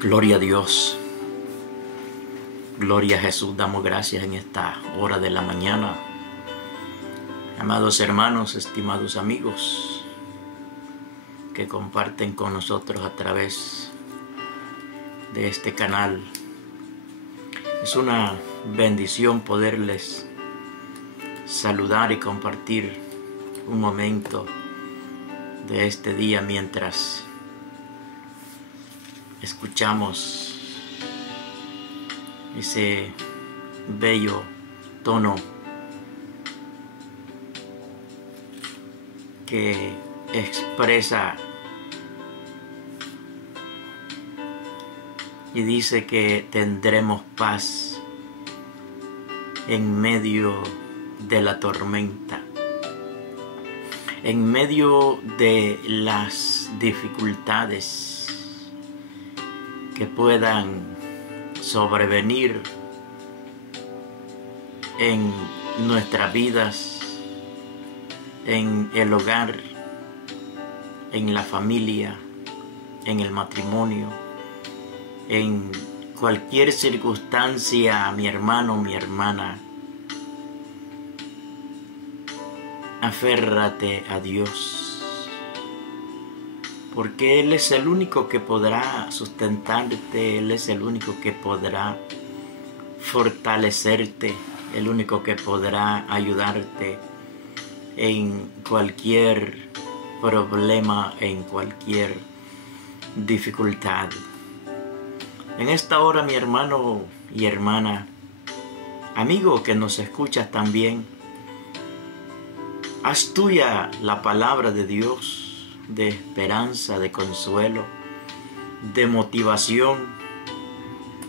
Gloria a Dios, gloria a Jesús, damos gracias en esta hora de la mañana. Amados hermanos, estimados amigos que comparten con nosotros a través de este canal. Es una bendición poderles saludar y compartir un momento de este día mientras escuchamos ese bello tono que expresa y dice que tendremos paz en medio de la tormenta, en medio de las dificultades que puedan sobrevenir en nuestras vidas, en el hogar, en la familia, en el matrimonio, en cualquier circunstancia, mi hermano, mi hermana. Aférrate a Dios, porque Él es el único que podrá sustentarte, Él es el único que podrá fortalecerte, el único que podrá ayudarte en cualquier problema, en cualquier dificultad. En esta hora, mi hermano y hermana, amigo que nos escuchas también, haz tuya la palabra de Dios, de esperanza, de consuelo, de motivación,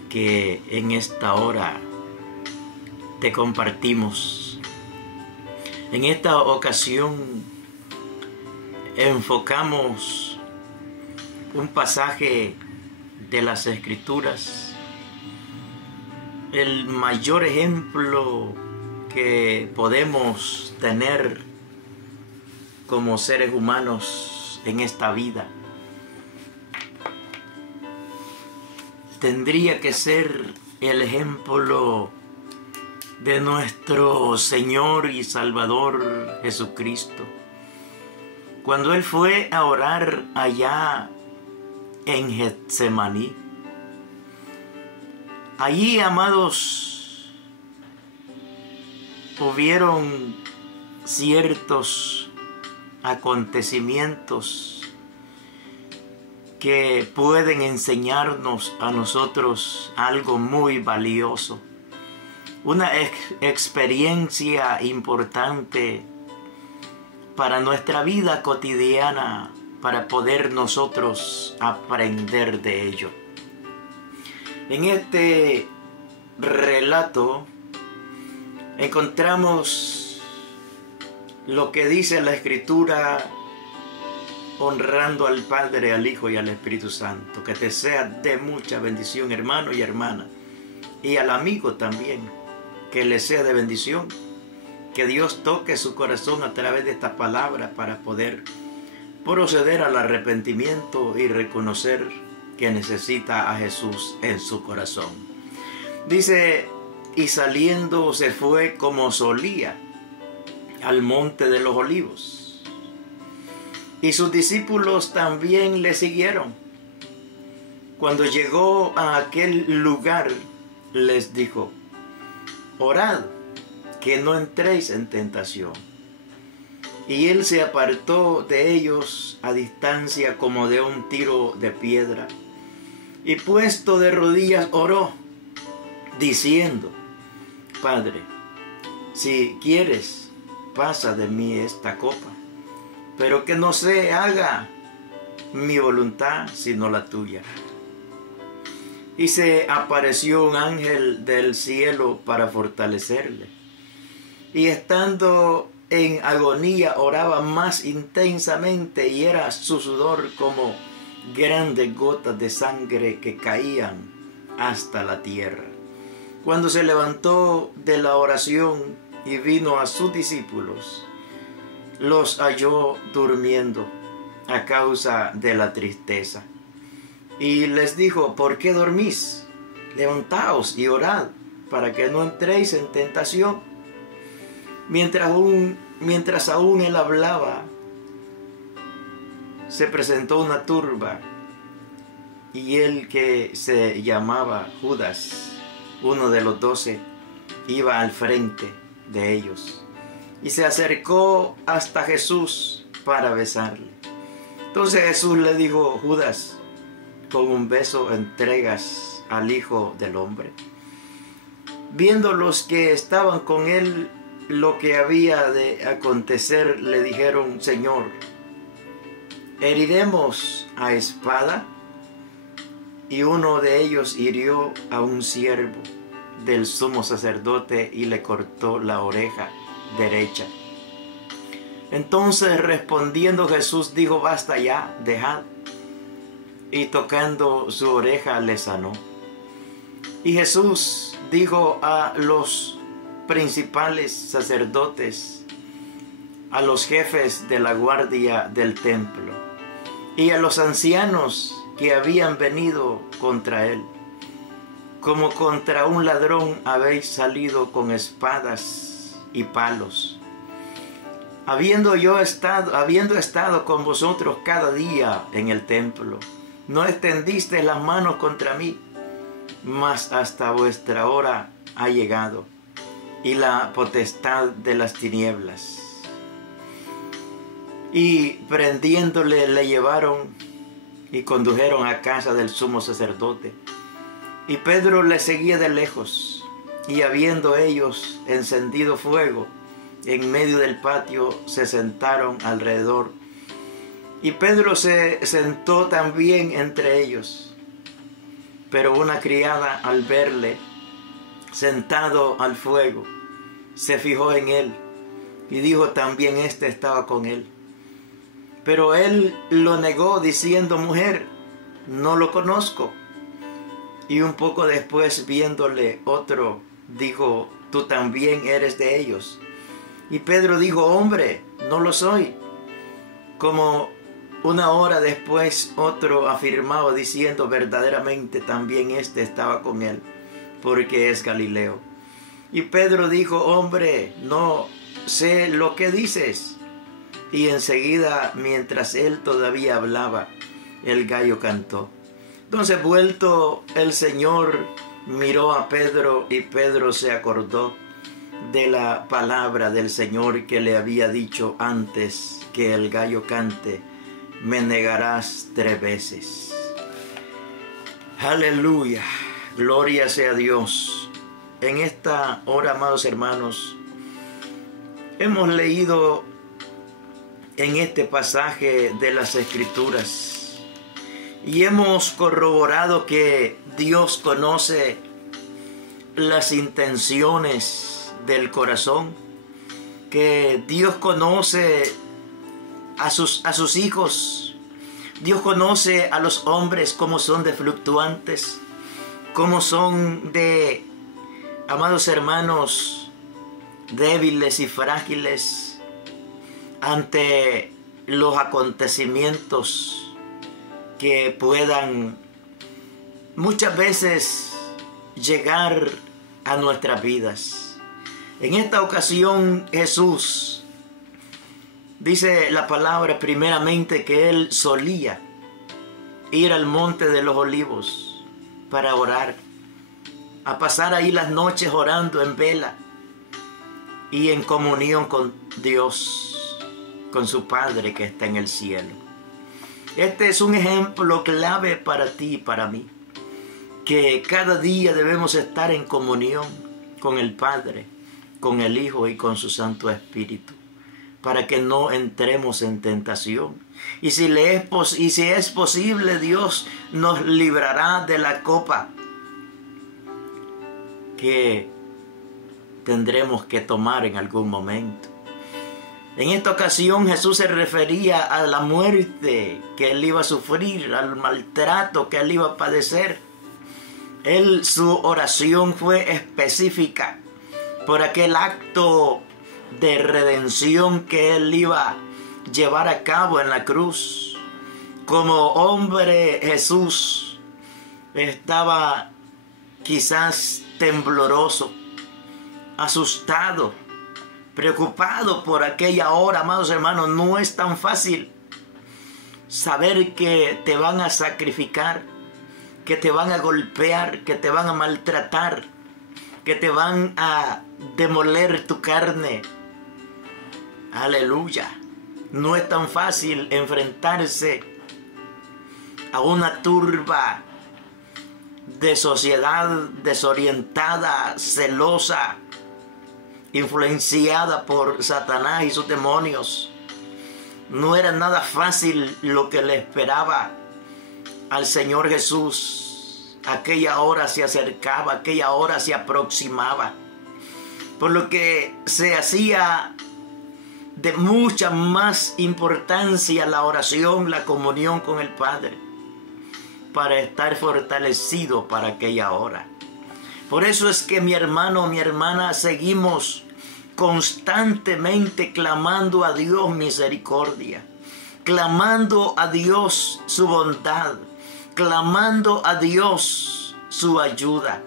que en esta hora te compartimos. En esta ocasión enfocamos un pasaje de las Escrituras, el mayor ejemplo que podemos tener como seres humanos en esta vida. Tendría que ser el ejemplo de nuestro Señor y Salvador Jesucristo. Cuando Él fue a orar allá en Getsemaní, allí, amados, hubieron ciertos acontecimientos que pueden enseñarnos a nosotros algo muy valioso, una experiencia importante para nuestra vida cotidiana, para poder nosotros aprender de ello. En este relato encontramos lo que dice la Escritura, honrando al Padre, al Hijo y al Espíritu Santo. Que te sea de mucha bendición, hermano y hermana, y al amigo también, que le sea de bendición. Que Dios toque su corazón a través de esta palabra para poder proceder al arrepentimiento y reconocer que necesita a Jesús en su corazón. Dice, y saliendo se fue como solía al monte de los olivos, y sus discípulos también le siguieron. Cuando llegó a aquel lugar, les dijo, orad, que no entréis en tentación. Y él se apartó de ellos a distancia como de un tiro de piedra, y puesto de rodillas oró, diciendo, Padre, si quieres, pasa de mí esta copa, pero que no se haga mi voluntad sino la tuya. Y se apareció un ángel del cielo para fortalecerle, y estando en agonía oraba más intensamente, y era su sudor como grandes gotas de sangre que caían hasta la tierra. Cuando se levantó de la oración y vino a sus discípulos, los halló durmiendo a causa de la tristeza. y les dijo: ¿por qué dormís? Levantaos y orad, para que no entréis en tentación. Mientras aún él hablaba, se presentó una turba, y él, que se llamaba Judas, uno de los 12, iba al frente de ellos, y se acercó hasta Jesús para besarle. Entonces Jesús le dijo: Judas, ¿con un beso entregas al Hijo del Hombre? Viendo los que estaban con él lo que había de acontecer, le dijeron: Señor, ¿heriremos a espada? Y uno de ellos hirió a un siervo del sumo sacerdote y le cortó la oreja derecha. Entonces, respondiendo Jesús, dijo: basta ya, dejad. Y tocando su oreja le sanó. Y Jesús dijo a los principales sacerdotes, a los jefes de la guardia del templo y a los ancianos que habían venido contra él: como contra un ladrón habéis salido con espadas y palos. Habiendo estado con vosotros cada día en el templo, no extendisteis las manos contra mí, mas hasta vuestra hora ha llegado, y la potestad de las tinieblas. Y prendiéndole, le llevaron y condujeron a casa del sumo sacerdote. Y Pedro le seguía de lejos, y habiendo ellos encendido fuego en medio del patio, se sentaron alrededor. Y Pedro se sentó también entre ellos. Pero una criada, al verle sentado al fuego, se fijó en él y dijo: también éste estaba con él. Pero él lo negó, diciendo: mujer, no lo conozco. Y un poco después, viéndole otro, dijo: tú también eres de ellos. Y Pedro dijo: hombre, no lo soy. Como una hora después, otro afirmaba, diciendo: verdaderamente también éste estaba con él, porque es Galileo. Y Pedro dijo: hombre, no sé lo que dices. Y enseguida, mientras él todavía hablaba, el gallo cantó. Entonces, vuelto el Señor, miró a Pedro, y Pedro se acordó de la palabra del Señor que le había dicho: antes que el gallo cante, me negarás 3 veces. Aleluya, gloria sea a Dios. En esta hora, amados hermanos, hemos leído en este pasaje de las Escrituras y hemos corroborado que Dios conoce las intenciones del corazón, que Dios conoce a sus hijos. Dios conoce a los hombres cómo son de fluctuantes, cómo son de, amados hermanos, débiles y frágiles ante los acontecimientos que puedan muchas veces llegar a nuestras vidas. En esta ocasión, Jesús dice la palabra primeramente que él solía ir al monte de los olivos para orar, a pasar ahí las noches orando en vela y en comunión con Dios, con su Padre que está en el cielo. Este es un ejemplo clave para ti y para mí, que cada día debemos estar en comunión con el Padre, con el Hijo y con su Santo Espíritu, para que no entremos en tentación. Y si es posible, Dios nos librará de la copa que tendremos que tomar en algún momento. En esta ocasión Jesús se refería a la muerte que él iba a sufrir, al maltrato que él iba a padecer. Su oración fue específica por aquel acto de redención que él iba a llevar a cabo en la cruz. Como hombre, Jesús estaba quizás tembloroso, asustado, preocupado por aquella hora. Amados hermanos, no es tan fácil saber que te van a sacrificar, que te van a golpear, que te van a maltratar, que te van a demoler tu carne. Aleluya. No es tan fácil enfrentarse a una turba de sociedad desorientada, celosa, influenciada por Satanás y sus demonios. No era nada fácil lo que le esperaba al Señor Jesús. Aquella hora se acercaba, aquella hora se aproximaba, por lo que se hacía de mucha más importancia la oración, la comunión con el Padre, para estar fortalecido para aquella hora. Por eso es que mi hermano, mi hermana, seguimos constantemente clamando a Dios misericordia, clamando a Dios su bondad, clamando a Dios su ayuda,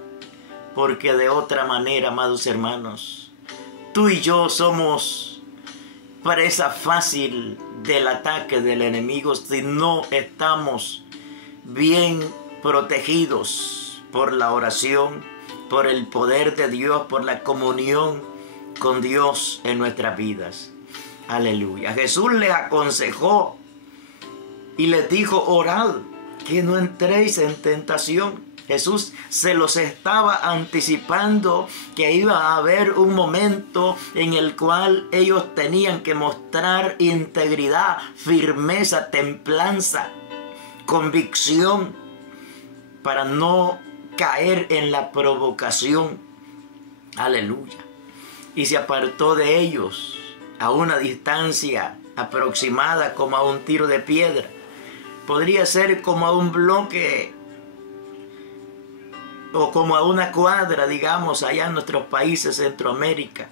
porque de otra manera, amados hermanos, tú y yo somos presa fácil del ataque del enemigo si no estamos bien protegidos por la oración, por el poder de Dios, por la comunión con Dios en nuestras vidas. Aleluya. Jesús les aconsejó y les dijo: orad, que no entréis en tentación. Jesús se los estaba anticipando que iba a haber un momento en el cual ellos tenían que mostrar integridad, firmeza, templanza, convicción, para no caer en la provocación. Aleluya. Y se apartó de ellos a una distancia aproximada como a un tiro de piedra. Podría ser como a un bloque o como a una cuadra, digamos, allá en nuestros países, Centroamérica,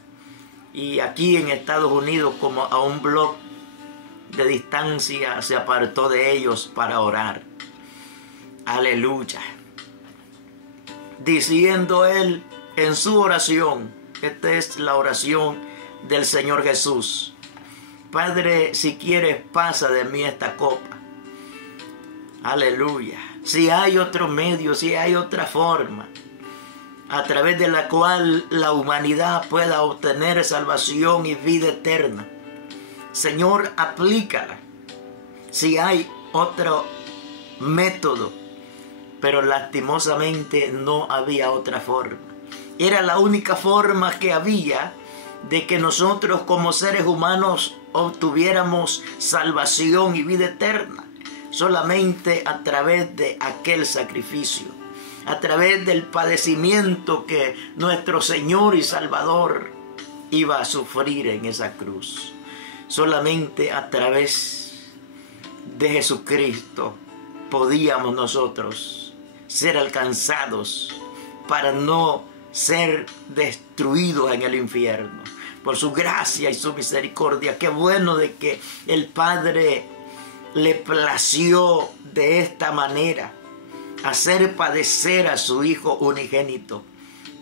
y aquí en Estados Unidos como a un bloque de distancia se apartó de ellos para orar. Aleluya. Diciendo él en su oración, esta es la oración del Señor Jesús: Padre, si quieres, pasa de mí esta copa. Aleluya. Si hay otro medio, si hay otra forma a través de la cual la humanidad pueda obtener salvación y vida eterna, Señor, aplícala. Si hay otro método, pero lastimosamente no había otra forma. Era la única forma que había de que nosotros como seres humanos obtuviéramos salvación y vida eterna. Solamente a través de aquel sacrificio, a través del padecimiento que nuestro Señor y Salvador iba a sufrir en esa cruz. Solamente a través de Jesucristo podíamos nosotros ser alcanzados para no ser destruidos en el infierno. Por su gracia y su misericordia, qué bueno de que el Padre le plació de esta manera hacer padecer a su Hijo unigénito,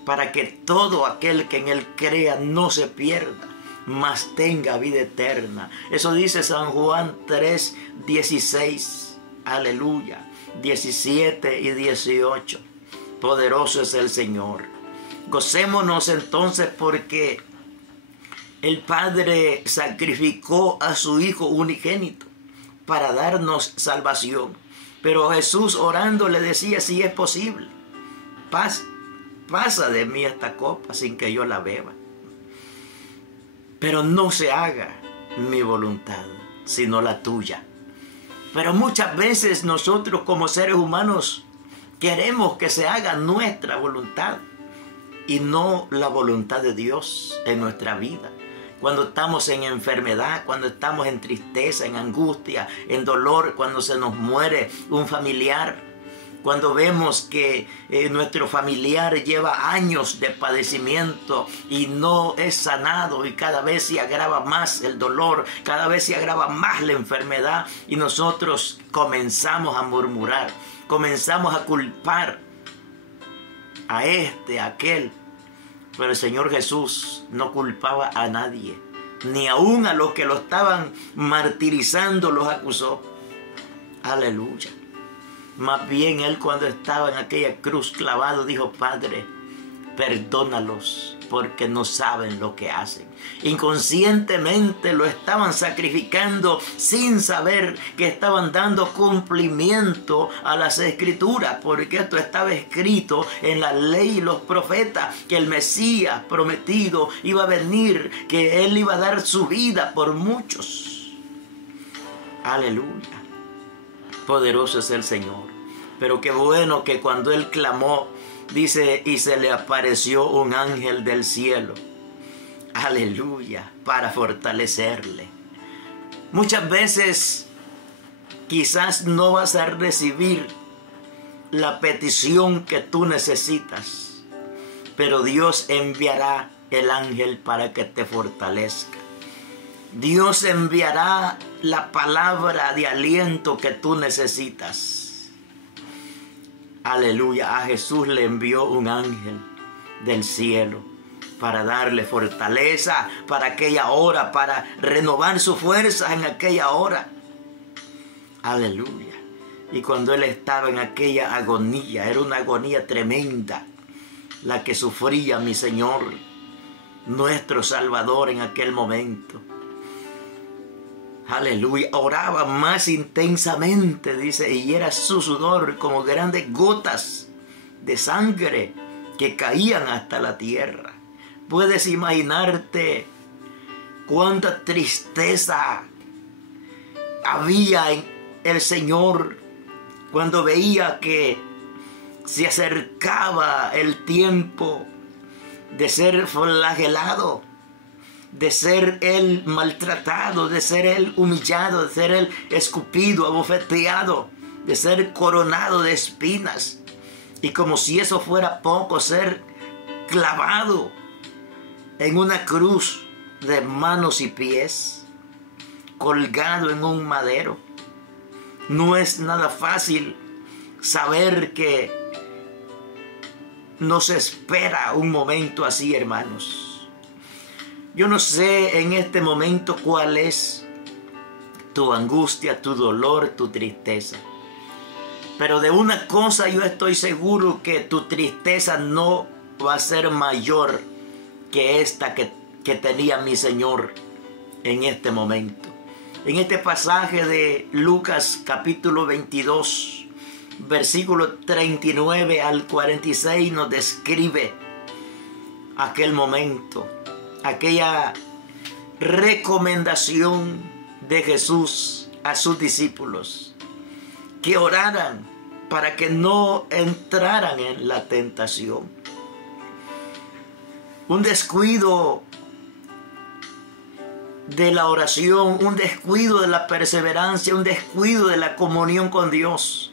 para que todo aquel que en él crea no se pierda, mas tenga vida eterna. Eso dice San Juan 3:16. Aleluya. 17 y 18. Poderoso es el Señor. Gocémonos entonces porque el Padre sacrificó a su Hijo unigénito para darnos salvación. Pero Jesús orando le decía: si es posible, pasa de mí esta copa sin que yo la beba. Pero no se haga mi voluntad, sino la tuya. Pero muchas veces nosotros como seres humanos queremos que se haga nuestra voluntad y no la voluntad de Dios en nuestra vida. Cuando estamos en enfermedad, cuando estamos en tristeza, en angustia, en dolor, cuando se nos muere un familiar, cuando vemos que nuestro familiar lleva años de padecimiento y no es sanado y cada vez se agrava más el dolor, cada vez se agrava más la enfermedad y nosotros comenzamos a murmurar, comenzamos a culpar a este, a aquel. Pero el Señor Jesús no culpaba a nadie, ni aún a los que lo estaban martirizando los acusó. Aleluya. Más bien Él, cuando estaba en aquella cruz clavado, dijo: Padre, perdónalos porque no saben lo que hacen. Inconscientemente lo estaban sacrificando sin saber que estaban dando cumplimiento a las Escrituras, porque esto estaba escrito en la ley y los profetas, que el Mesías prometido iba a venir, que Él iba a dar su vida por muchos. Aleluya. Poderoso es el Señor. Pero qué bueno que cuando Él clamó, dice, y se le apareció un ángel del cielo. Aleluya, para fortalecerle. Muchas veces quizás no vas a recibir la petición que tú necesitas, pero Dios enviará el ángel para que te fortalezca. Dios enviará la palabra de aliento que tú necesitas. Aleluya. A Jesús le envió un ángel del cielo para darle fortaleza para aquella hora, para renovar sus fuerzas en aquella hora. Aleluya. Y cuando Él estaba en aquella agonía, era una agonía tremenda la que sufría mi Señor, nuestro Salvador, en aquel momento. Aleluya, oraba más intensamente, dice, y era su sudor como grandes gotas de sangre que caían hasta la tierra. Puedes imaginarte cuánta tristeza había en el Señor cuando veía que se acercaba el tiempo de ser flagelado, de ser Él maltratado, de ser Él humillado, de ser Él escupido, abofeteado, de ser coronado de espinas. Y como si eso fuera poco, ser clavado en una cruz de manos y pies, colgado en un madero. No es nada fácil saber que nos espera un momento así, hermanos. Yo no sé en este momento cuál es tu angustia, tu dolor, tu tristeza. Pero de una cosa yo estoy seguro, que tu tristeza no va a ser mayor que esta que tenía mi Señor en este momento. En este pasaje de Lucas capítulo 22, versículo 39 al 46 nos describe aquel momento, aquella recomendación de Jesús a sus discípulos, que oraran para que no entraran en la tentación. Un descuido de la oración, un descuido de la perseverancia, un descuido de la comunión con Dios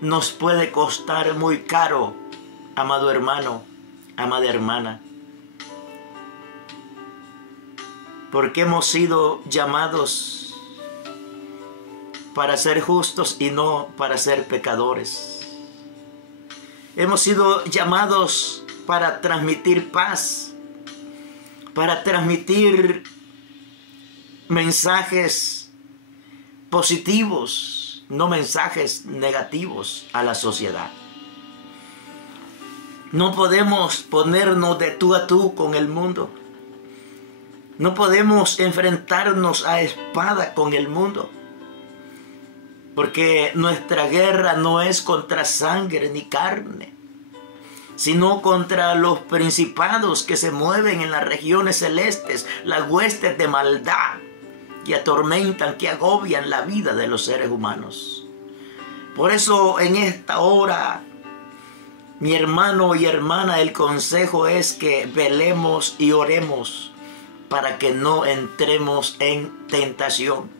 nos puede costar muy caro, amado hermano, amada hermana. Porque hemos sido llamados para ser justos y no para ser pecadores. Hemos sido llamados para transmitir paz, para transmitir mensajes positivos, no mensajes negativos a la sociedad. No podemos ponernos de tú a tú con el mundo. No podemos enfrentarnos a espada con el mundo, porque nuestra guerra no es contra sangre ni carne, sino contra los principados que se mueven en las regiones celestes, las huestes de maldad que atormentan, que agobian la vida de los seres humanos. Por eso en esta hora, mi hermano y hermana, el consejo es que velemos y oremos para que no entremos en tentación.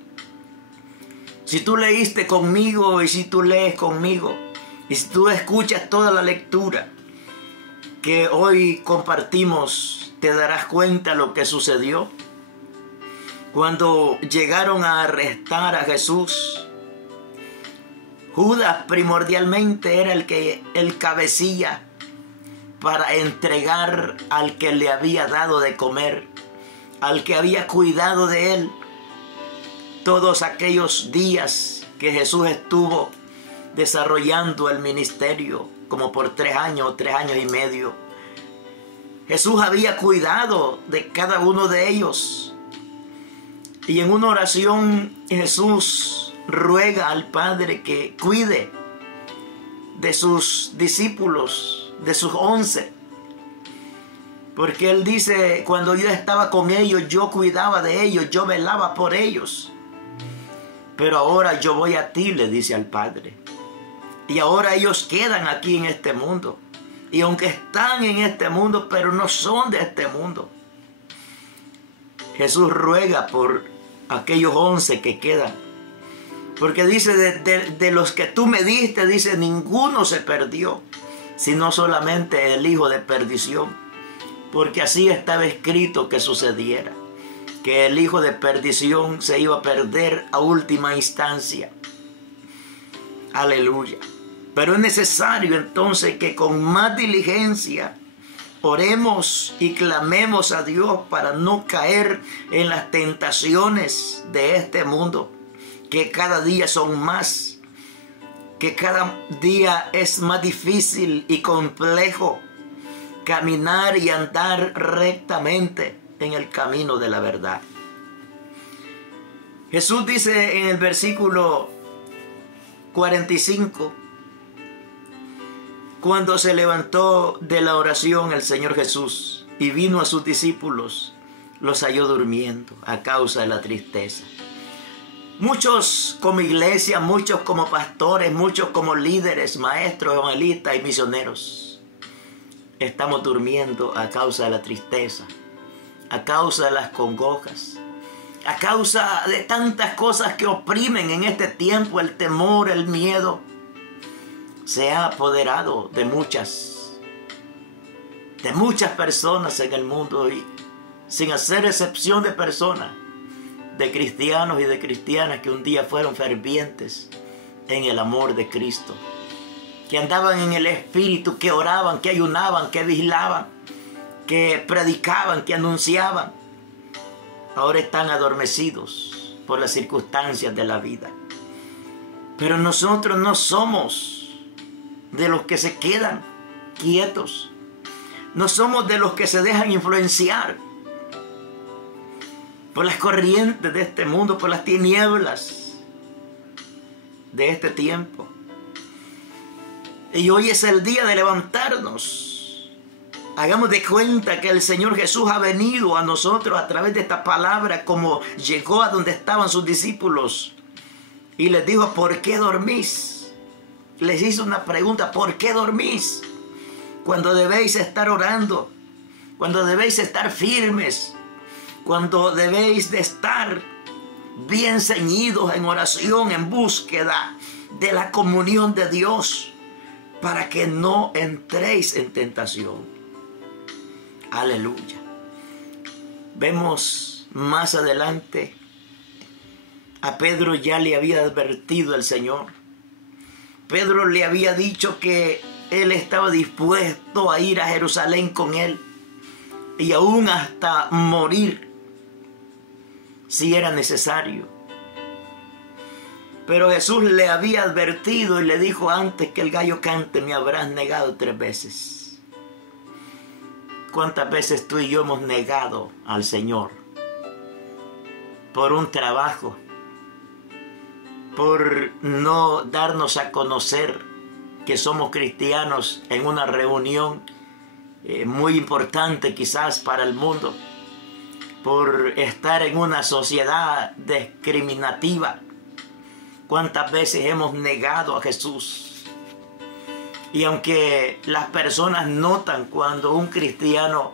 Si tú leíste conmigo y si tú lees conmigo, Y si tú escuchas toda la lectura que hoy compartimos, te darás cuenta lo que sucedió. Cuando llegaron a arrestar a Jesús, Judas primordialmente era el cabecilla para entregar al que le había dado de comer, al que había cuidado de él todos aquellos días que Jesús estuvo desarrollando el ministerio, como por 3 años, 3 años y medio. Jesús había cuidado de cada uno de ellos. Y en una oración Jesús ruega al Padre que cuide de sus discípulos, de sus 11. Porque Él dice, cuando yo estaba con ellos, yo cuidaba de ellos, yo velaba por ellos. Pero ahora yo voy a ti, le dice al Padre. Y ahora ellos quedan aquí en este mundo. Y aunque están en este mundo, pero no son de este mundo. Jesús ruega por aquellos 11 que quedan. Porque dice, de los que tú me diste, dice, ninguno se perdió, sino solamente el hijo de perdición. Porque así estaba escrito que sucediera, que el hijo de perdición se iba a perder a última instancia. Aleluya. Pero es necesario entonces que con más diligencia oremos y clamemos a Dios para no caer en las tentaciones de este mundo, que cada día son más, que cada día es más difícil y complejo caminar y andar rectamente en el camino de la verdad. Jesús dice en el versículo 45, cuando se levantó de la oración el Señor Jesús y vino a sus discípulos, los halló durmiendo a causa de la tristeza. Muchos como iglesia, muchos como pastores, muchos como líderes, maestros, evangelistas y misioneros, estamos durmiendo a causa de la tristeza, a causa de las congojas, a causa de tantas cosas que oprimen en este tiempo. El temor, el miedo se ha apoderado de muchas personas en el mundo, y sin hacer excepción de personas, de cristianos y de cristianas que un día fueron fervientes en el amor de Cristo, que andaban en el Espíritu, que oraban, que ayunaban, que vigilaban, que predicaban, que anunciaban. Ahora están adormecidos por las circunstancias de la vida. Pero nosotros no somos de los que se quedan quietos. No somos de los que se dejan influenciar por las corrientes de este mundo, por las tinieblas de este tiempo. Y hoy es el día de levantarnos. Hagamos de cuenta que el Señor Jesús ha venido a nosotros a través de esta palabra, como llegó a donde estaban sus discípulos y les dijo, ¿por qué dormís? Les hizo una pregunta, ¿por qué dormís? Cuando debéis estar orando, cuando debéis estar firmes, cuando debéis de estar bien ceñidos en oración, en búsqueda de la comunión de Dios, para que no entréis en tentación. Aleluya. Vemos más adelante, a Pedro ya le había advertido el Señor. Pedro le había dicho que él estaba dispuesto a ir a Jerusalén con él, y aún hasta morir si era necesario. Pero Jesús le había advertido y le dijo, antes que el gallo cante me habrás negado 3 veces. ¿Cuántas veces tú y yo hemos negado al Señor? Por un trabajo, por no darnos a conocer que somos cristianos en una reunión muy importante quizás para el mundo, por estar en una sociedad discriminativa. ¿Cuántas veces hemos negado a Jesús? Y aunque las personas notan cuando un cristiano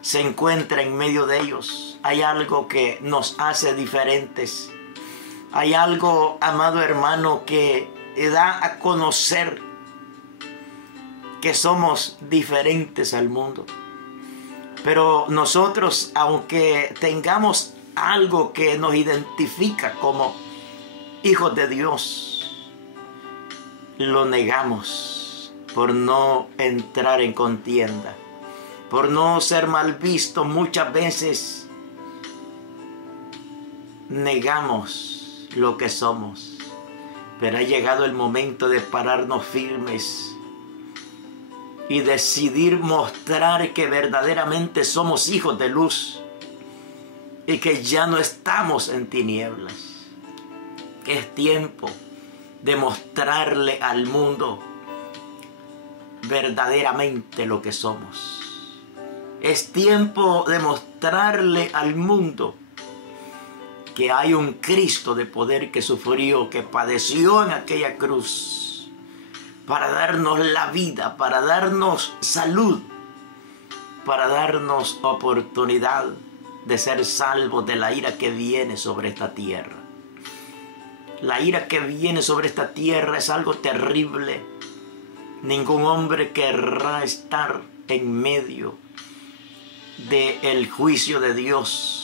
se encuentra en medio de ellos, hay algo que nos hace diferentes. Hay algo, amado hermano, que da a conocer que somos diferentes al mundo. Pero nosotros, aunque tengamos algo que nos identifica como hijos de Dios, lo negamos por no entrar en contienda, por no ser mal vistos. Muchas veces negamos lo que somos, pero ha llegado el momento de pararnos firmes y decidir mostrar que verdaderamente somos hijos de luz y que ya no estamos en tinieblas. Es tiempo de mostrarle al mundo verdaderamente lo que somos. Es tiempo de mostrarle al mundo que hay un Cristo de poder que sufrió, que padeció en aquella cruz para darnos la vida, para darnos salud, para darnos oportunidad de ser salvos de la ira que viene sobre esta tierra. La ira que viene sobre esta tierra es algo terrible. Ningún hombre querrá estar en medio del juicio de Dios.